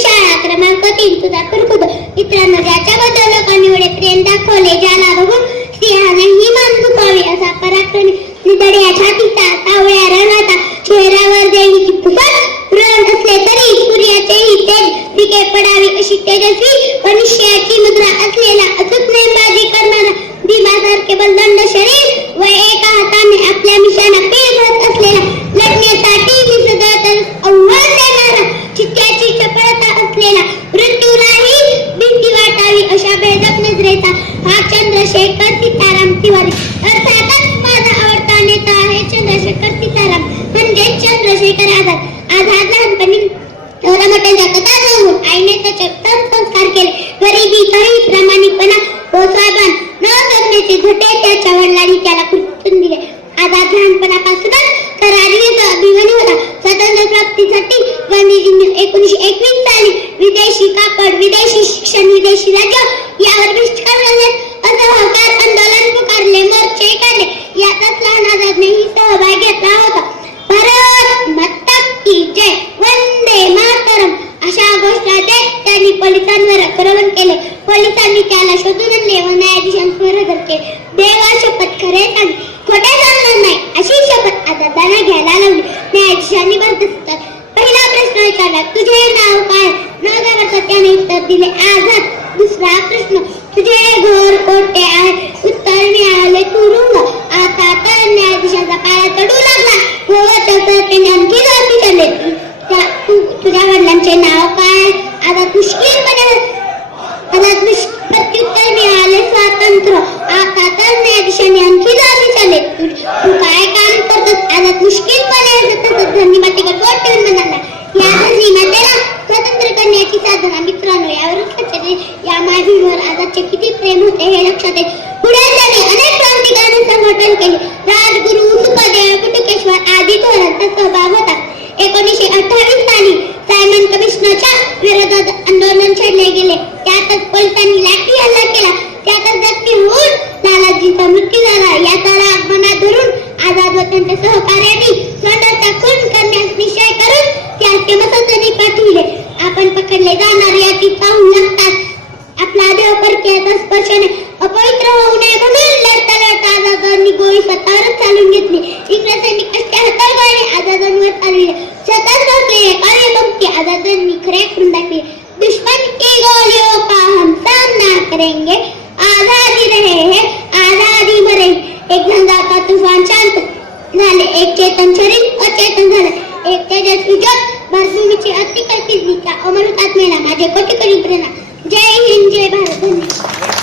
शाळा क्रमांक तीन तुझापूर खुद मित्रांनो ज्याच्याबद्दल लोकांनी एवढे प्रेम दाखवले ज्याला बघून स्त्रियांना ही मान दुखावी असा पराक्रमी निधड्या छातीचा सावळ्या रणाचा चेहऱ्यावर देवीची पुसट रण असले तरी सूर्याचेही तेज पिके पडावी अशी तेजस्वी मनुष्याची मुद्रा असलेला अचूक नेमबाजी करणारा भीमासारखे बलदंड शरीर चपळता मृत्यूलाही भीती वाटावी अशा भेदक नजरेचा हा चंद्रशेखर सीताराम तिवारी. अर्थातच माझा आवडता नेता आहे चंद्रशेखर सीताराम. म्हणजे चंद्रशेखर आझाद. आझाद लहानपणी एवढा मोठ्या जगतात राहून. आईने त्याचे उत्तम संस्कार केले. गरिबी प्राप्तीसाठी गांधीजींनी एकोणीशे एकवीस साली विदेशी कापड विदेशी शिक्षण विदेशी राज्य यावर बहिष्कार घालण्यात असहकार आंदोलन पुकारले मोर्चे काढले. यातच लहान आझादनेही सहभाग घेतला होता. भारत माता की जय. वंदे मातरम. अशा घोषणा देत त्यांनी पोलिसांवर आक्रमण केले. पोलिसांनी त्याला शोधून आणले व न्यायाधीशांसमोर हजर केले. देवा शपथ खरे सांग. खोटे सांगणार नाही. अशी शपथ आझादांना घ्यायला लावली. न्यायाधीशांनी बरखास्त पहिला प्रश्न विचारला तुझे नाव काय? न घाबरता त्याने उत्तर दिले आझाद दुसरा प्रश्न तुझे घर कोठे आहे उत्तर मिळाले तुरुंग. आता तर न्यायाधीशांचा पाया चढू लागला. व तर त्याने आणखी दोन विचारले तुझ्या वडिलांचे नाव काय? आता मुश्किलपणे आता प्रत्युत्तर मिळाले स्वातंत्र्य. आता तर न्यायाधीशांनी आणखी दोन विचारले तू काय काम करतात आता मुश्किलपणे सतत धन्यवाद बोट ठेवून म्हणाला. स्वतंत्र करण्याची साधना मित्रांनो या माधीवर आजादचे किती प्रेम होते हे लक्षात पुढे अनेक संघटन केले राजगुरु कुटुकेश्वर आदी थोरांचा सहभाग होता. एकोणीसशे अठ्ठावीस साली सायमन विरोधात आंदोलन छेडले गेले. त्यातच पोलिसांनी लाठी हल्ला केला. त्यातच जखमी होऊन लालाजीचा मृत्यू झाला. याचा राग मनात धरून आझाद व त्यांच्या सहकार्यांनी स्वतःचा खून करण्यास निश्चय करून पाठविले आपण पकडले जाणार याची पाहू लागतात. आपला देव परकेचा स्पर्शाने अपवित्र होऊ नये म्हणून लढता लढता आजादांनी गोळी स्वतःवरच चालून घेतली. इकडे त्यांनी कष्ट हाताळवाने आजादांवर चालविले सतत बसलेले कार्यपंक्ती आजादांनी खरे करून दाखविले दुश्मन की गोलियों का हम सामना करेंगे. आजादी रहे है आजादी मरे. एक झंझाचा तुफान शांत झाले एक चेतन शरीर अचेतन झालं. एक तेजस्वी ज्योत भारतभूमीची अतिकल्पित गीता अमर हुतात्म्याला माझे कोटी कोटी प्रेरणा जय हिंद जय भारत.